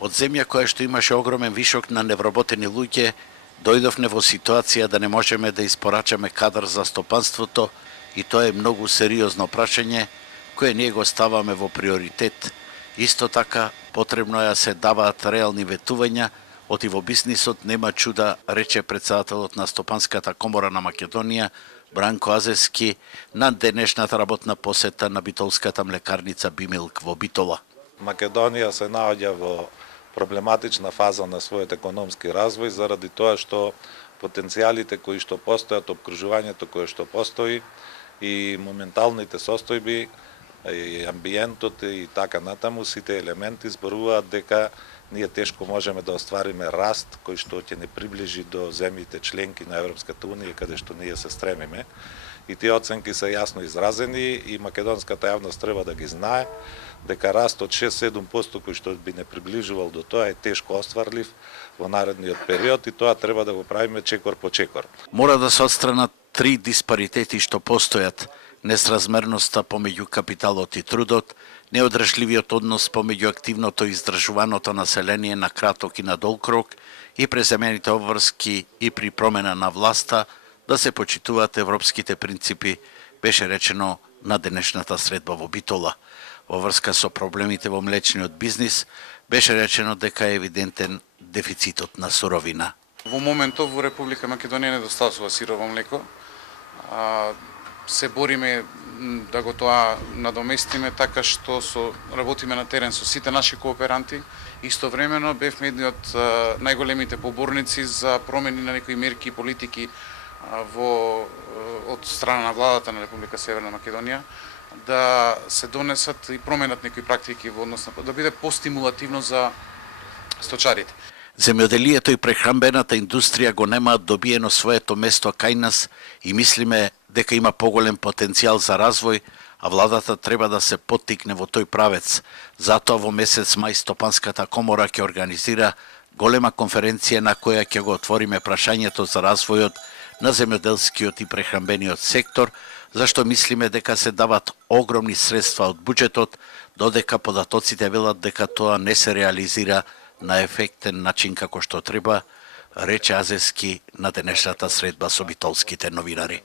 Од земја која што имаше огромен вишок на невработени луѓе, дојдовме во ситуација да не можеме да испорачаме кадар за стопанството и тоа е многу сериозно прашање кое ние го ставаме во приоритет. Исто така, потребно е да се даваат реални ветувања, оти во бизнисот нема чуда, рече председателот на Стопанската комора на Македонија, Бранко Азевски, на денешната работна посета на битолската млекарница Бимилк во Битола. Македонија се наоѓа во проблематична фаза на својот економски развој заради тоа што потенцијалите кои што постојат, обкружувањето кое што постои и моменталните состојби и амбиентот и така натаму, сите елементи зборуваат дека ние тешко можеме да оствариме раст кој што ќе не приближи до земјите членки на Европската унија каде што ние се стремиме. И тие оценки се јасно изразени и македонската јавност треба да ги знае дека раст од 6-7% кој што би не приближувал до тоа е тешко остварлив во наредниот период и тоа треба да го правиме чекор по чекор. Мора да се отстранат три диспаритети што постојат: несразмерноста помеѓу капиталот и трудот, неодржливиот однос помеѓу активното и издржуваното население на краток и на долг рок и преземените обврски и при промена на власта да се почитуваат европските принципи, беше речено на денешната средба во Битола. Во врска со проблемите во млечниот бизнис, беше речено дека е евидентен дефицитот на суровина. Во моментов во Република Македонија недостасува сирово млеко. Се бориме да го тоа надоместиме така што работиме на терен со сите наши кооперанти. Истовремено бевме едни од најголемите поборници за промени на некои мерки и политики од страна на владата на Република Северна Македонија, да се донесат и променат некои практики во однос на да биде постимулативно за сточарите. Земјоделието и прехранбената индустрија го немаат добиено своето место кај нас и мислиме дека има поголем потенцијал за развој, а владата треба да се поттикне во тој правец. Затоа во месец мај Стопанската комора ќе организира голема конференција на која ќе го отвориме прашањето за развојот на земјоделскиот и прехранбениот сектор, зашто мислиме дека се дават огромни средства од буџетот, додека податоците велат дека тоа не се реализира на ефектен начин како што треба, рече Азевски на денешната средба со битолските новинари.